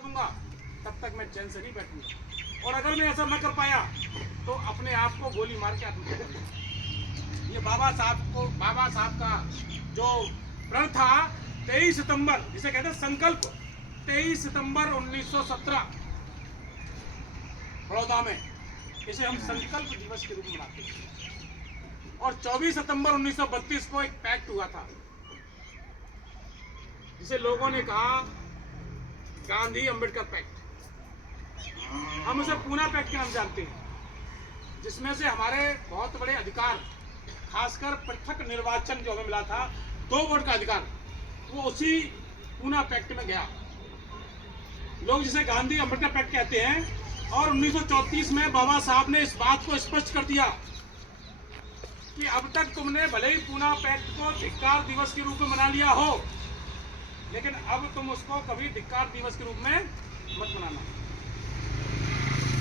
दूंगा तब तक मैं चैन से नहीं बैठूंगा। और अगर मैं ऐसा न कर पाया तो अपने आप को गोली मार के आत्महत्या कर लूंगा। ये बाबा साहब का जो प्रण था 23 सितंबर, जिसे कहते हैं संकल्प, 23 सितंबर 1917 बड़ौदा में, इसे हम संकल्प दिवस के रूप में मनाते हैं। और 24 सितंबर 1932 को एक पैक्ट हुआ था जिसे लोगों ने कहा गांधी अंबेडकर पैक्ट। हम उसे पूना पैक्ट के नाम जानते हैं, जिसमें से हमारे बहुत बड़े अधिकार, खासकर पृथक निर्वाचन जो हमें मिला था 2 वोट का अधिकार, वो उसी पूना पैक्ट में गया। लोग जिसे गांधी अंबेडकर पैक्ट कहते हैं। और 1934 में बाबा साहब ने इस बात को स्पष्ट कर दिया कि अब तक तुमने भले ही पूना पैक्ट को धिक्कार दिवस के रूप में मना लिया हो, लेकिन अब तुम उसको कभी धिक्कार दिवस के रूप में मत मनाना।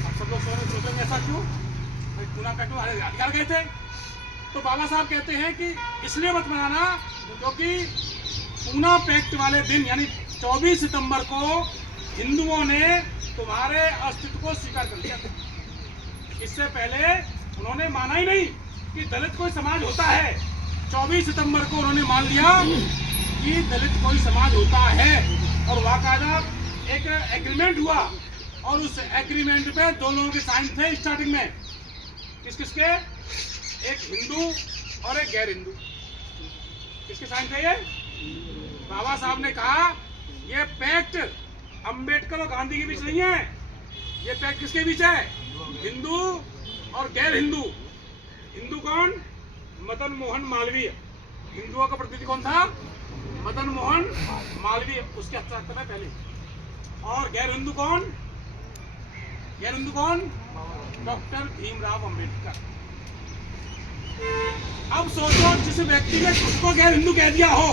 अब सब लोग सोचेंगे ऐसा क्यों, पूना पैक्ट में हमारे अधिकार गए थे। तो बाबा साहब कहते हैं कि इसलिए मत मनाना क्योंकि पूना पैक्ट वाले दिन यानी 24 सितंबर को हिंदुओं ने तुम्हारे अस्तित्व को स्वीकार कर लिया था। इससे पहले उन्होंने माना ही नहीं कि दलित कोई समाज होता है। 24 सितंबर को उन्होंने मान लिया कि दलित कोई समाज होता है और बाकायदा एक एग्रीमेंट हुआ। और उस एग्रीमेंट पे 2 लोगों के साइन थे स्टार्टिंग में। किसके? एक हिंदू और एक गैर हिंदू। किसके साइन थे ये? बाबा साहब ने कहा ये पैक्ट अंबेडकर और गांधी के बीच नहीं है, ये पैक्ट किसके बीच है? हिंदू और गैर हिंदू। हिंदू कौन? मदन मोहन मालवीय। हिंदुओं का प्रतिनिधि कौन था? मदन मोहन मालवीय, उसके हस्ताक्षर में पहले। और गैर हिंदू कौन? गैर हिंदू कौन? डॉक्टर भीमराव अंबेडकर। अब सोचो, जिस व्यक्ति ने खुद को गैर हिंदू कह दिया हो,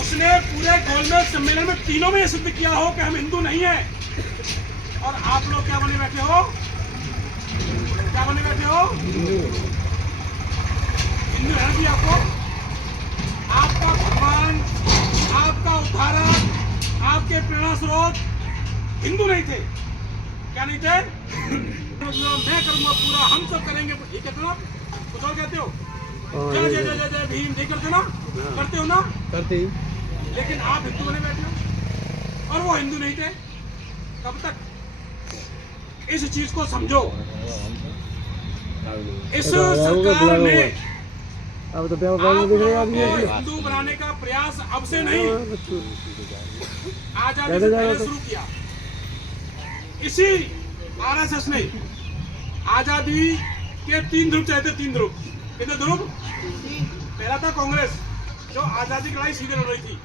उसने पूरे गोलमेज सम्मेलन में तीनों में सिद्ध किया हो कि हम हिंदू नहीं हैं। और आप लोग क्या बने बैठे हो? क्या बने बैठे हो? हिंदू है जी आपको। आपका भगवान, आपका उद्धारक, आपके प्रेरणा स्रोत हिंदू नहीं थे। क्या नहीं थे? मैं करूंगा पूरा, हम सब करेंगे। ये कहते हो ना, कुछ और कहते हो? जय जय जय जय भीम, नहीं करते ना? करते हो ना? करते ही। लेकिन आप हिंदू बने बैठे हो और वो हिंदू नहीं थे। कब तक? इस चीज को समझो। इस सरकार ने अब तो हिंदू बनाने का प्रयास अब से नहीं, आजादी से पहले शुरू किया। इसी आरएसएस ने आजादी के 3 ध्रुव चाहते, 3 ध्रुव। कितने ध्रुव? पहला था कांग्रेस, जो आजादी की लड़ाई सीधे लड़ रही थी।